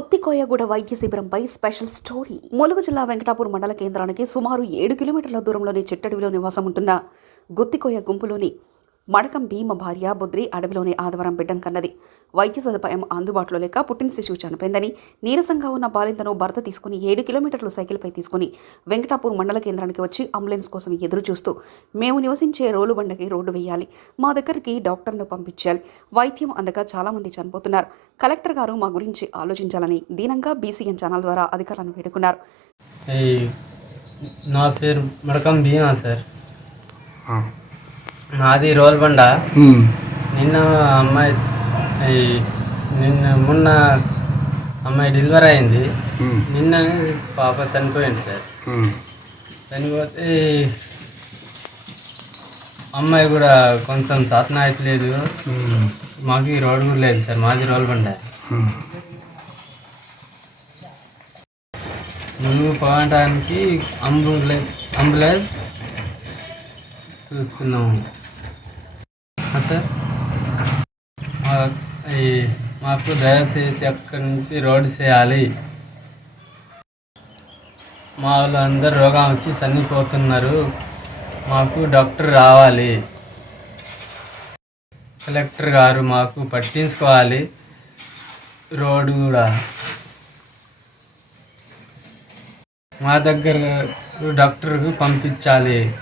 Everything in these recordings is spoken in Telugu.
గుత్తికోయగూడ వైద్య శిబిరంపై స్పెషల్ స్టోరీ. ములుగు జిల్లా వెంకటాపూర్ మండల కేంద్రానికి సుమారు ఏడు కిలోమీటర్ల దూరంలోని చిట్టడివిలో నివాసం ఉంటున్న గుత్తికోయ గుంపులోని మడకం భీమ భార్య బుద్రి అడవిలోని ఆదివారం బిడ్డం కన్నది. వైద్య సదుపాయం అందుబాటులో లేక పుట్టిన శిశువు చనిపోయిందని నీరసంగా ఉన్న బాలింతను భర్త తీసుకుని ఏడు కిలోమీటర్లు సైకిల్పై తీసుకుని వెంకటాపూర్ మండల కేంద్రానికి వచ్చి అంబులెన్స్ కోసం ఎదురు చూస్తూ మేము నివసించే రోలు బండకి రోడ్డు వేయాలి. మా దగ్గరికి డాక్టర్ను పంపించాలి. వైద్యం అందక చాలామంది చనిపోతున్నారు. కలెక్టర్ గారు మా గురించి ఆలోచించాలని దీనంగా బీసీఎన్ ఛానల్ ద్వారా అధికారులను వేడుకున్నారు. నా పేరు మడకం భీమా సార్. నాది రోల్ బండ. నిన్న అమ్మాయి నిన్న మొన్న అమ్మాయి డెలివరీ అయింది. నిన్న పాప చనిపోయింది సార్. చనిపోతే అమ్మాయి కూడా కొంచెం సాధన అయ్యట్లేదు మాకు ఈ రోడ్ కూడా లేదు సార్ మాది రోల్ బండ. మేము. పోవడానికి అంబులెన్స్ అంబులెన్స్ చూస్తున్నాము. సార్? మాకు దయచేసి అక్కడి నుంచి రోడ్ చేయాలి. మా వాళ్ళు అందరు రోగం వచ్చి చనిపోతున్నారు. మాకు డాక్టర్ రావాలి. కలెక్టర్ గారు మాకు పట్టించుకోవాలి. రోడ్డు కూడా. మా దగ్గర డాక్టర్కు పంపించాలి.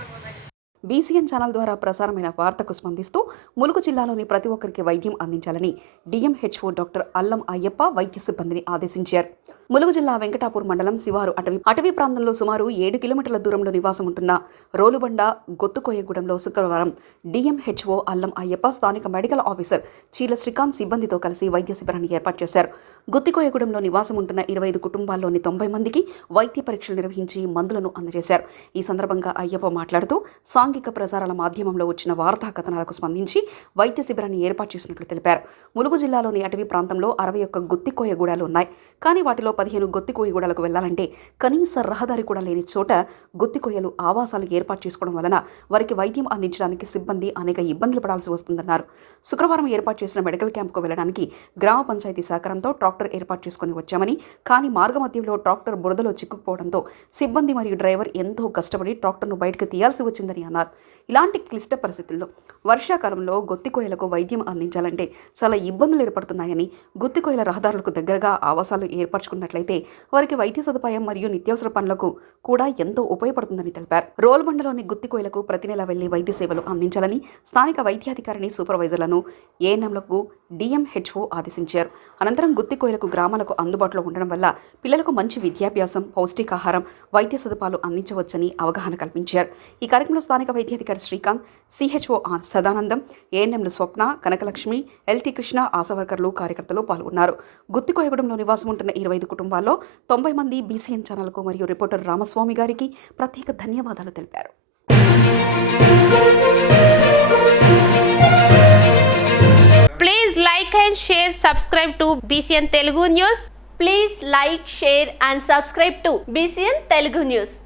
బీసీఎన్ ఛానల్ ద్వారా ప్రసారమైన వార్తకు స్పందిస్తూ ములుగు జిల్లాలోని ప్రతి ఒక్కరికి వైద్యం అందించాలని డిఎంహెచ్ఓ డాక్టర్ అల్లం అయ్యప్ప వైద్య సిబ్బందిని ఆదేశించారు. ములుగు జిల్లా వెంకటాపూర్ మండలం శివారు అటవీ అటవీ ప్రాంతంలో సుమారు ఏడు కిలోమీటర్ల దూరంలో నివాసం ఉంటున్న రోలుబండ గొత్తుకోయగూడెంలో శుక్రవారం డిఎంహెచ్ఓ అల్లం అయ్యప్ప స్థానిక మెడికల్ ఆఫీసర్ చీల శ్రీకాంత్ సిబ్బందితో కలిసి వైద్య శిబిరాన్ని ఏర్పాటు చేశారు. గుత్తికోయగూడెంలో నివాసం ఉంటున్న ఇరవై ఐదు కుటుంబాల్లోని తొంభై మందికి వైద్య పరీక్షలు నిర్వహించి మందులను అందజేశారు. ఈ సందర్భంగా అయ్యప్ప మాట్లాడుతూ సాంఘిక ప్రసారాల మాధ్యమంలో వచ్చిన వార్తా కథనాలకు స్పందించి వైద్య శిబిరాన్ని ఏర్పాటు చేసినట్లు తెలిపారు. ములుగు జిల్లాలోని అటవీ ప్రాంతంలో అరవై ఒక్క గుత్తికోయగూడాలు ఉన్నాయి. కానీ వాటిలో పదిహేను గుత్తికోయగూడలకు వెళ్ళాలంటే కనీస రహదారి కూడా లేని చోట గుత్తికోయలు ఆవాసాలు ఏర్పాటు చేసుకోవడం వలన వారికి వైద్యం అందించడానికి సిబ్బంది అనేక ఇబ్బందులు పడాల్సి వస్తుందన్నారు. శుక్రవారం ఏర్పాటు చేసిన మెడికల్ క్యాంప్కు వెళ్ళడానికి గ్రామ పంచాయతీ సహకారంతో ట్రాక్టర్ ఏర్పాటు చేసుకుని వచ్చామని కానీ మార్గమధ్యంలో ట్రాక్టర్ బురదలో చిక్కుకుపోవడంతో సిబ్బంది మరియు డ్రైవర్ ఎంతో కష్టపడి ట్రాక్టర్ను బయటకు తీయాల్సి వచ్చిందని అన్నారు. ఇలాంటి క్లిష్ట పరిస్థితుల్లో వర్షాకాలంలో గొత్తికోయలకు వైద్యం అందించాలంటే చాలా ఇబ్బందులు ఏర్పడుతున్నాయని గుత్తికోయల రహదారులకు దగ్గరగా ఆవాసాలు ఏర్పరచుకున్నట్లయితే వారికి వైద్య సదుపాయం మరియు నిత్యావసర పనులకు కూడా ఎంతో ఉపయోగపడుతుందని తెలిపారు. రోల్బండలోని గుత్తికోయలకు ప్రతి నెల వెళ్ళి వైద్య సేవలు అందించాలని స్థానిక వైద్యాధికారిని సూపర్వైజర్లను ఏఎన్ఎంలకు డిఎంహెచ్ఓ ఆదేశించారు. అనంతరం గుత్తికోయలకు గ్రామాలకు అందుబాటులో ఉండడం వల్ల పిల్లలకు మంచి విద్యాభ్యాసం పౌష్టికాహారం వైద్య సదుపాయాలు అందించవచ్చని అవగాహన కల్పించారు. ఈ కార్యక్రమంలో స్థానిక వైద్యాధికారి శ్రీకాంత్ సిహెచ్ఓ ఆర్ సదానందం ఏఎన్ఎంలు స్వప్న కనకలక్ష్మి ఎల్టీ కృష్ణ ఆశా వర్కర్లు కార్యకర్తలు పాల్గొన్నారు గుత్తికోయగూడెంలో నివాసం ఉంటున్న ఇరవై ఐదు కుటుంబాల్లో తొంభై మంది బీసీఎన్ ఛానల్కు మరియు రిపోర్టర్ రామస్వామి గారికి ప్రత్యేక ధన్యవాదాలు తెలిపారు Please like and share, subscribe to BCN Telugu News. Please like, share and subscribe to BCN Telugu News.